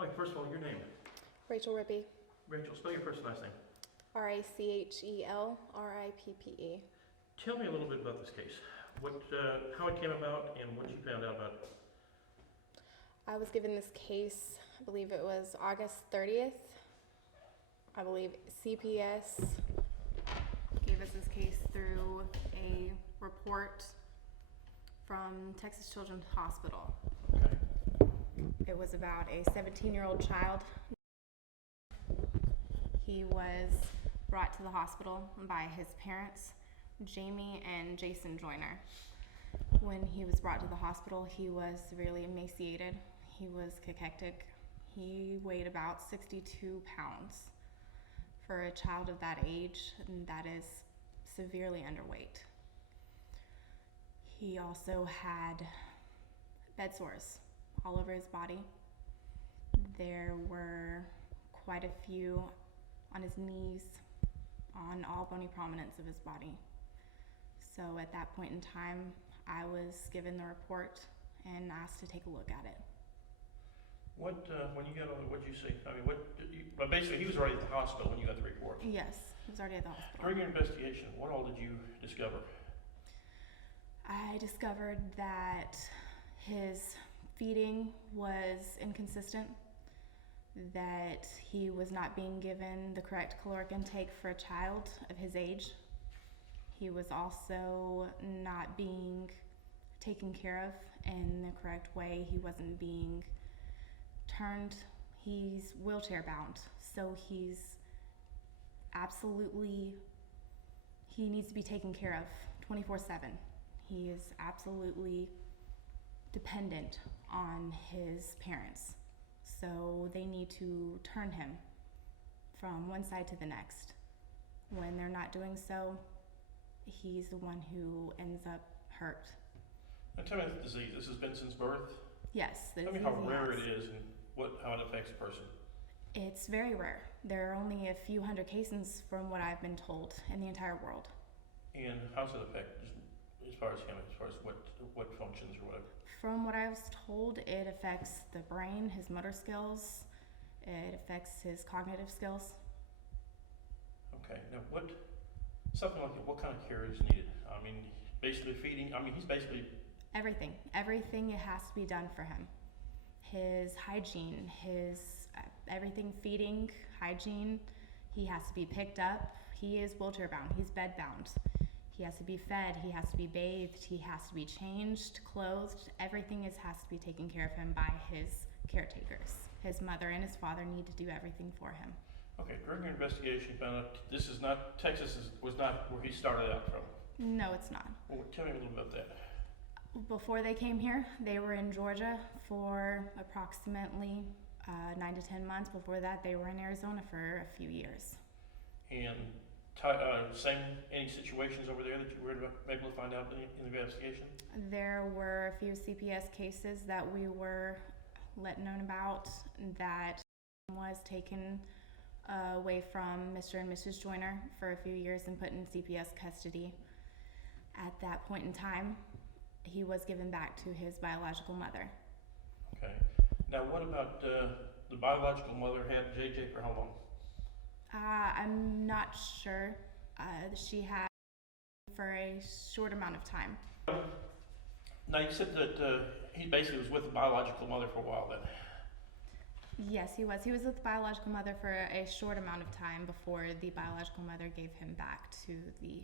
Okay, first of all, your name. Rachel Rippe. Rachel, spell your first and last name. Rachel. Tell me a little bit about this case. How it came about and what you found out about it. I was given this case, I believe it was August 30th. I believe CPS gave us this case through a report from Texas Children's Hospital. Okay. It was about a 17-year-old child. He was brought to the hospital by his parents, Jamie and Jason Joyner. When he was brought to the hospital, he was severely emaciated. He was cachectic. He weighed about 62 pounds. For a child of that age, that is severely underweight. He also had bedsores all over his body. There were quite a few on his knees, on all bony prominence of his body. So at that point in time, I was given the report and asked to take a look at it. When you got on it, what'd you see? I mean, but basically he was already at the hospital when you got the report. Yes, he was already at the hospital. During your investigation, what all did you discover? I discovered that his feeding was inconsistent, that he was not being given the correct caloric intake for a child of his age. He was also not being taken care of in the correct way. He wasn't being turned. He's wheelchair bound, so he needs to be taken care of 24/7. He is absolutely dependent on his parents. So they need to turn him from one side to the next. When they're not doing so, he's the one who ends up hurt. Now tell me about the disease. This has been since birth? Yes. Tell me how rare it is and how it affects a person. It's very rare. There are only a few hundred cases from what I've been told in the entire world. And how does it affect, just as far as him, as far as what functions or whatever? From what I was told, it affects the brain, his motor skills, it affects his cognitive skills. Okay, now something like that, what kind of care is needed? I mean, basically feeding, he's basically... Everything it has to be done for him. His hygiene, everything, feeding, hygiene, he has to be picked up. He is wheelchair bound, he's bed bound. He has to be fed, he has to be bathed, he has to be changed, clothed. Everything has to be taken care of him by his caretakers. His mother and his father need to do everything for him. Okay, during your investigation, you found out Texas was not where he started out from. No, it's not. Well, tell me a little about that. Before they came here, they were in Georgia for approximately 9 to 10 months. Before that, they were in Arizona for a few years. And any situations over there that you were able to find out in the investigation? There were a few CPS cases that we were let known about that was taken away from Mr. and Mrs. Joyner for a few years and put in CPS custody. At that point in time, he was given back to his biological mother. Okay. Now, what about the biological mother had JJ for how long? I'm not sure. She had for a short amount of time. Now, you said that he basically was with the biological mother for a while then. Yes, he was. He was with the biological mother for a short amount of time before the biological mother gave him back to the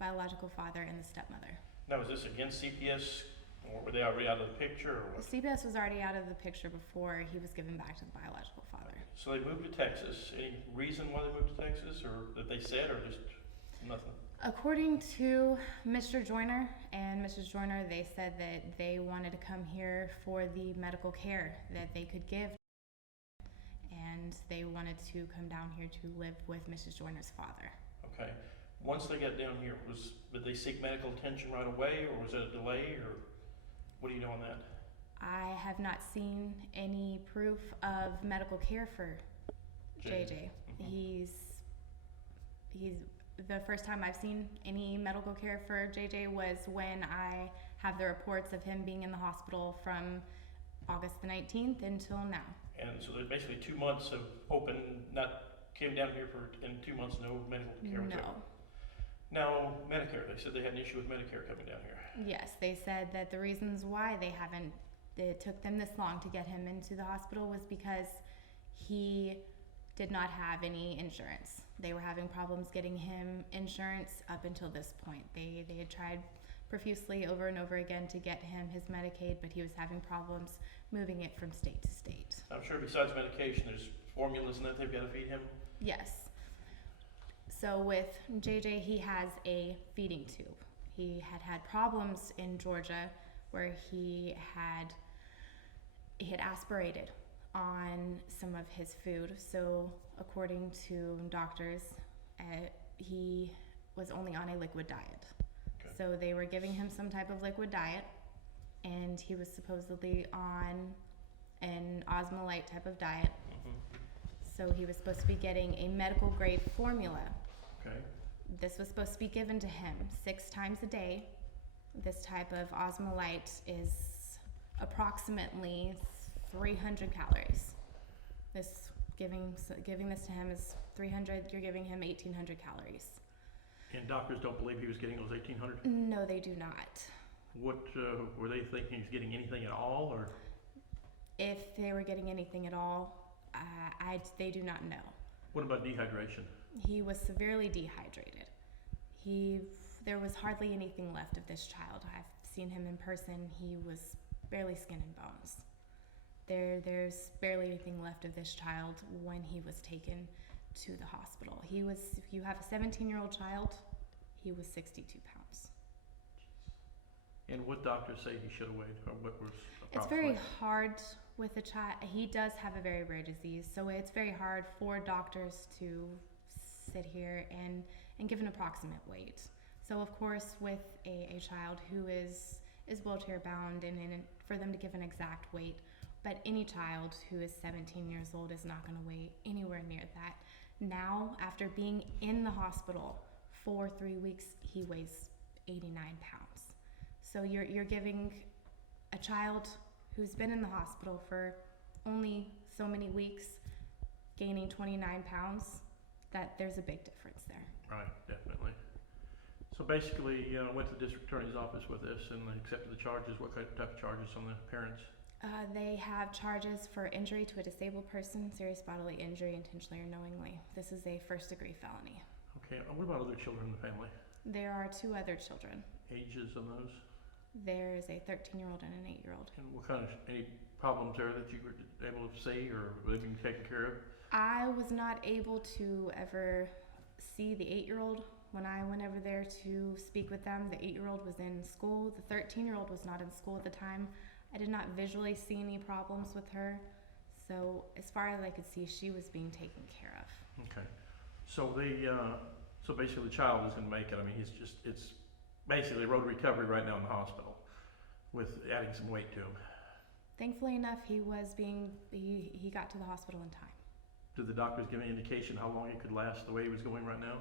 biological father and the stepmother. Now, was this against CPS, or were they already out of the picture, or what? CPS was already out of the picture before he was given back to the biological father. So they moved to Texas. Any reason why they moved to Texas, or that they said, or just nothing? According to Mr. Joyner and Mrs. Joyner, they said that they wanted to come here for the medical care that they could give, and they wanted to come down here to live with Mrs. Joyner's father. Okay. Once they got down here, did they seek medical attention right away, or was it a delay, or what do you know on that? I have not seen any proof of medical care for JJ. Mm-hmm. He's the first time I've seen any medical care for JJ was when I have the reports of him being in the hospital from August the 19th until now. And so there's basically 2 months of open, not came down here for, in 2 months, no medical care whatsoever. No. Now, Medicare, they said they had an issue with Medicare coming down here. Yes, they said that the reasons why it took them this long to get him into the hospital was because he did not have any insurance. They were having problems getting him insurance up until this point. They had tried profusely over and over again to get him his Medicaid, but he was having problems moving it from state to state. I'm sure besides medication, there's formulas and that they've got to feed him. Yes. So with JJ, he has a feeding tube. He had problems in Georgia where he had aspirated on some of his food. So according to doctors, he was only on a liquid diet. Okay. So they were giving him some type of liquid diet, and he was supposedly on an osmolite type of diet. So he was supposed to be getting a medical grade formula. Okay. This was supposed to be given to him 6 times a day. This type of osmolite is approximately 300 calories. Giving this to him is 300, you're giving him 1,800 calories. And doctors don't believe he was getting those 1,800? No, they do not. What, were they thinking he was getting anything at all, or? If they were getting anything at all, they do not know. What about dehydration? He was severely dehydrated. There was hardly anything left of this child. I've seen him in person. He was barely skin and bones. There's barely anything left of this child when he was taken to the hospital. If you have a 17-year-old child, he was 62 pounds. And what doctors say he should have weighed, or what was It's very hard with a child. He does have a very rare disease, so it's very hard for doctors to sit here and give an approximate weight. So of course, with a child who is wheelchair bound, and for them to give an exact weight, but any child who is 17 years old is not going to weigh anywhere near that. Now, after being in the hospital for 3 weeks, he weighs 89 pounds. So you're giving a child who's been in the hospital for only so many weeks gaining 29 pounds, that there's a big difference there. Right, definitely. So basically, went to the district attorney's office with this and they accepted the charges. What type of charges on the parents? They have charges for injury to a disabled person, serious bodily injury, intentionally or knowingly. This is a first-degree felony. Okay, what about other children in the family? There are 2 other children. Ages on those? There is a 13-year-old and an 8-year-old. And what kind of, any problems there that you were able to see, or were they being taken care of? I was not able to ever see the 8-year-old when I went over there to speak with them. The 8-year-old was in school. The 13-year-old was not in school at the time. I did not visually see any problems with her. So as far as I could see, she was being taken care of. Okay. So so basically the child is going to make it. I mean, it's basically road recovery right now in the hospital with adding some weight to him. Thankfully enough, he got to the hospital in time. Did the doctors give any indication how long it could last the way he was going right now?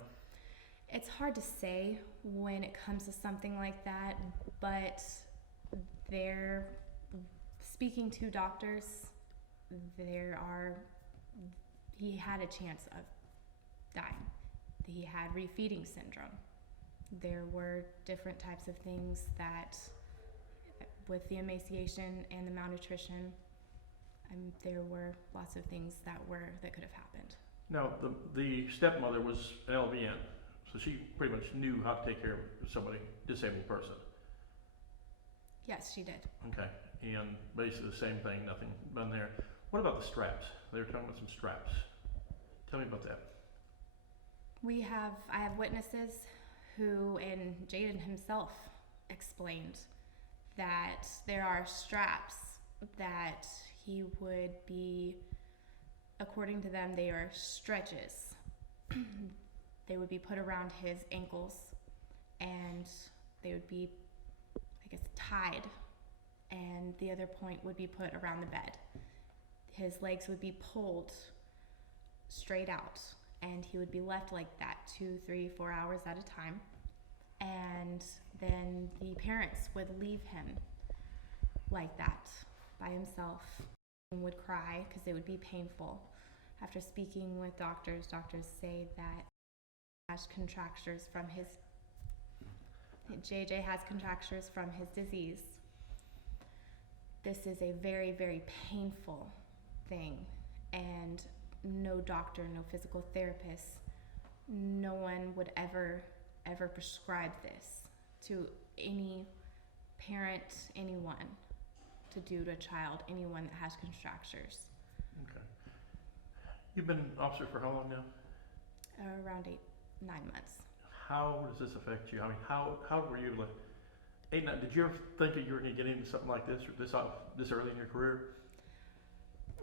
It's hard to say when it comes to something like that, but they're speaking to doctors. He had a chance of dying. He had refeeding syndrome. There were different types of things that, with the emaciation and the malnutrition, there were lots of things that could have happened. Now, the stepmother was an LVN, so she pretty much knew how to take care of somebody, disabled person. Yes, she did. Okay, and basically the same thing, nothing done there. What about the straps? They were talking about some straps. Tell me about that. I have witnesses who, and Jaden himself explained that there are straps that he would be, according to them, they are stretches. They would be put around his ankles and they would be, I guess, tied, and the other point would be put around the bed. His legs would be pulled straight out and he would be left like that 2, 3, 4 hours at a time. And then the parents would leave him like that by himself would cry because it would be painful. After speaking with doctors, doctors say that has contractures from his JJ has contractures from his disease. This is a very, very painful thing, and no doctor, no physical therapist, no one would ever prescribe this to any parent, anyone, to do to a child, anyone that has contractures. Okay. You've been an officer for how long now? Around 9 months. How does this affect you? I mean, how were you able to, 8, 9, did you ever think that you were going to get into something like this or this early in your career?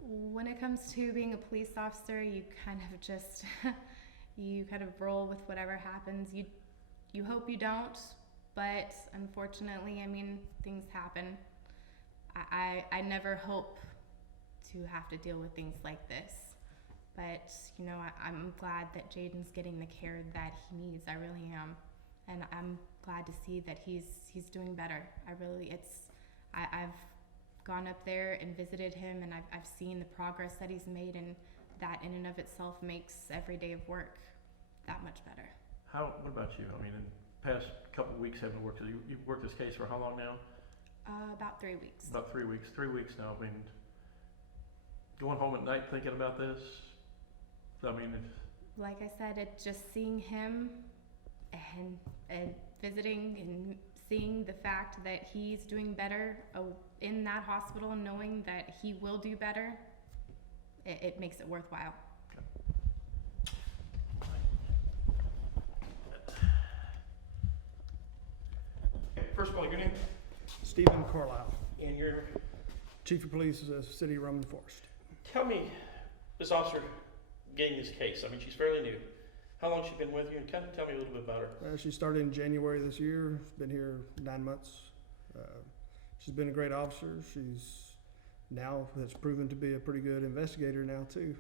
When it comes to being a police officer, you kind of just, you kind of roll with whatever happens. You hope you don't, but unfortunately, I mean, things happen. I never hope to have to deal with things like this. But, you know, I'm glad that Jaden's getting the care that he needs. I really am. And I'm glad to see that he's doing better. I've gone up there and visited him, and I've seen the progress that he's made, and that in and of itself makes every day of work that much better. What about you? I mean, in the past couple of weeks having worked, you've worked this case for how long now? About 3 weeks. About 3 weeks. 3 weeks now. I mean, going home at night thinking about this, I mean, like I said, it's just seeing him and visiting and seeing the fact that he's doing better in that hospital, knowing that he will do better, it makes it worthwhile. Okay. First of all, your name? Stephen Carlisle, And your, Chief of Police of the City of Roman Forest. tell me, this officer getting this case, I mean, she's fairly new. How long has she been with you? And kind of tell me a little bit about her. She started in January this year. Been here 9 months. She's been a great officer. She's now has proven to be a pretty good investigator now too.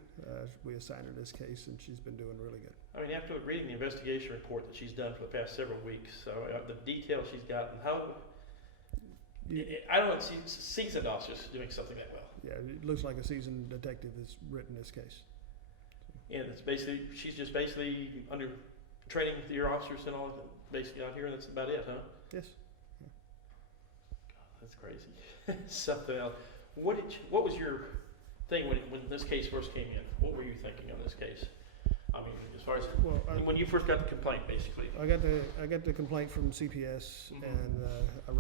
We assigned her this case, and she's been doing really good. I mean, after reading the investigation report that she's done for the past several weeks, the details she's gotten, I don't see seasoned officers doing something that well. Yeah, it looks like a seasoned detective has written this case. And it's basically, she's just basically under training with your officers and all, basically out here, and that's about it, huh? Yes. God, that's crazy. Something else. What was your thing when this case first came in? What were you thinking on this case? I mean, as far as when you first got the complaint, basically. I got the complaint from CPS, and I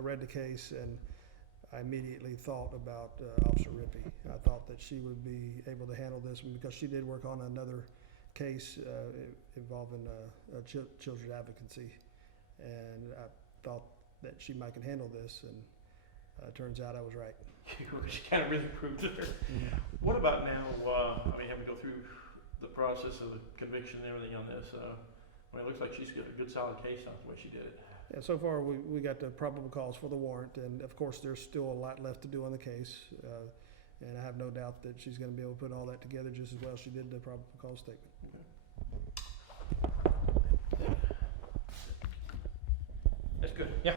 read the case, and I immediately thought about Officer Rippe. I thought that she would be able to handle this one because she did work on another case involving children advocacy, and I thought that she might can handle this, and turns out I was right. She kind of really proved it. Mm-hmm. What about now? I mean, having to go through the process of the conviction and everything on this, I mean, it looks like she's got a good solid case on the way she did it. Yeah, so far we got the probable cause for the warrant, and of course there's still a lot left to do on the case, and I have no doubt that she's going to be able to put all that together just as well as she did the probable cause statement. Okay. That's good. Yeah.